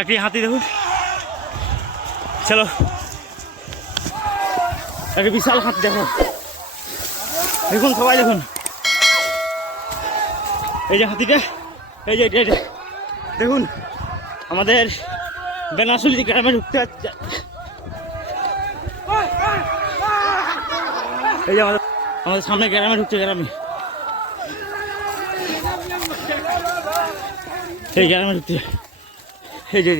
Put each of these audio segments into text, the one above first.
একটি হাতি দেখুন, চলো একটা বিশাল হাতি দেখো, দেখুন সবাই দেখুন, এই যে হাতিটা, এই যে দেখুন আমাদের বেনাসুলি গ্রামে ঢুকতে যাচ্ছে। এই যে আমাদের সামনে গ্রামে ঢুকছে, গ্রামে এই গ্রামে ঢুকছে, এই যে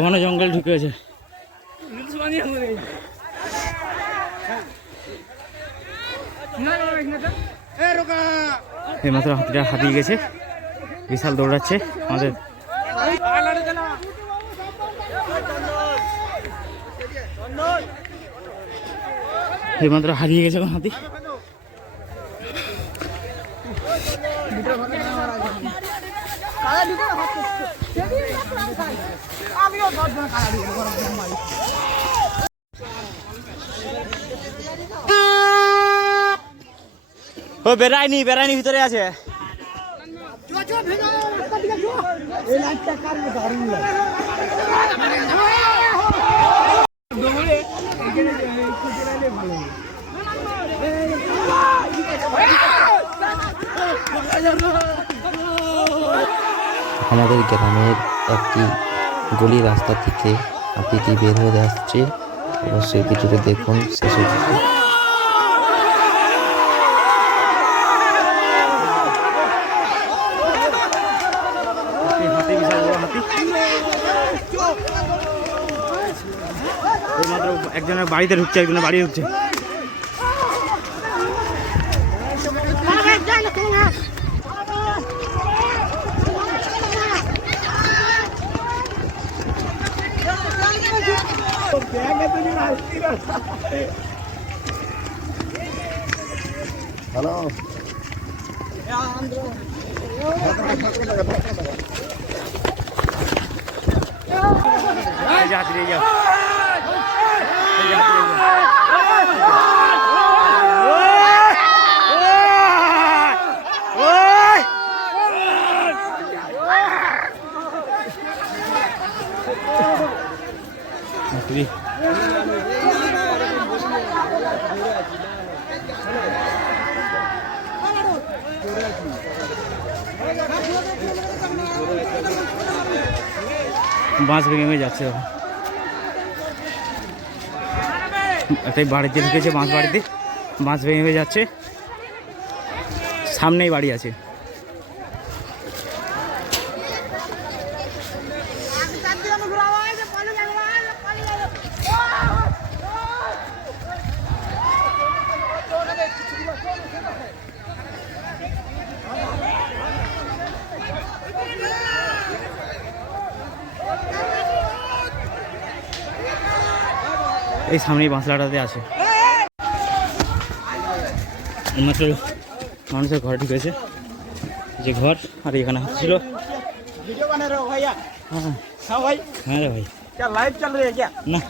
ঘন জঙ্গল ঢুকে আছে। এই মাত্র হাতিটা হাতিয়ে গেছে, বিশাল দৌড়াচ্ছে আমাদের। এই মাত্র হারিয়ে গেছে এখন হাতি। ও বেড়ায়নি, বেড়ায়নি ভিতরে আছে। আমাদের গ্রামের একটি গলি রাস্তা থেকে হাতিটি বের হয়ে আসছে, অবশ্যই ভিডিওটি দেখুন শেষ দিকে। একজনের বাড়িতে ঢুকছে, একজনের বাড়ি ঢুকছে। হ্যালো, বাঁশ ভেঙে যাচ্ছে, একটাই বাড়িতে ঢুকেছে, বাড়িতে বাঁশ ভেঙে যাচ্ছে, সামনেই বাড়ি আছে। এই সামনেই বাঁশলাটাতে আছে। মাত্র মানুষের ঘর ঢুকেছে, যে ঘর, আর এখানে হাত ছিল। হ্যাঁ রে ভাই, লাইভ চল रही है क्या? না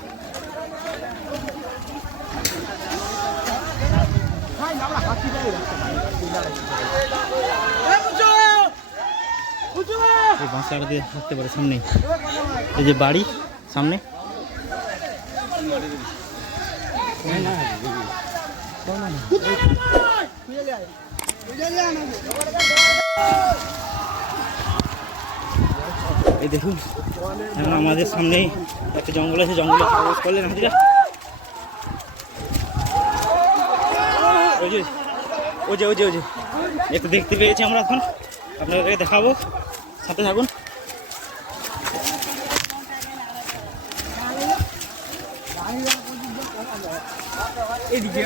এই বাঁশলাটা দিয়ে থাকতে পারে সামনেই, এই যে বাড়ি সামনে। এই দেখুন আমাদের সামনেই একটা জঙ্গল আছে, জঙ্গলে প্রবেশ করলেন হাতিটা। ওই যে একটু দেখতে পেয়েছি আমরা, এখন আপনাদেরকে দেখাবো, সাথে থাকুন। এদিকে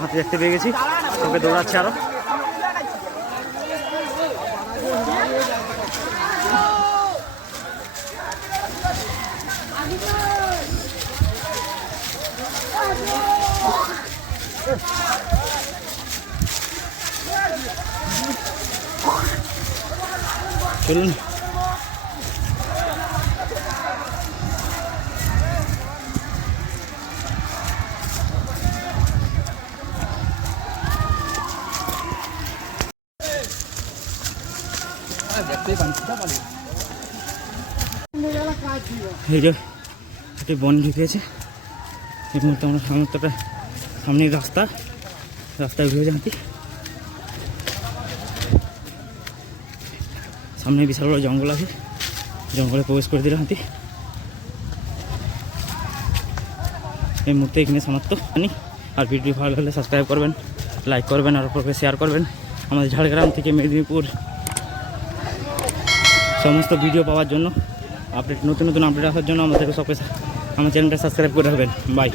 হাতে দেখতে পেয়ে গেছি, ওকে দৌড়াচ্ছে আরো। চলুন। এই যে একটি বন ঢুকেছে এই মুহূর্তে আমরা সমস্তটা সামনের রাস্তায় ঘুরে যাচ্ছি। সামনে বিশাল বড় জঙ্গল আছে, জঙ্গলে প্রবেশ করে দিল হাতি। এই মুহূর্তে এখানে সমাপ্ত জানি। আর ভিডিও ভালো হলে সাবস্ক্রাইব করবেন, লাইক করবেন, আর অপরকে শেয়ার করবেন। আমাদের ঝাড়গ্রাম থেকে মেদিনীপুর সমস্ত ভিডিও পাওয়ার জন্য, নতুন নতুন আপডেট আসার জন্য আমাদেরকে সবকে আমার চ্যানেলটা সাবস্ক্রাইব করে রাখবেন। বাই।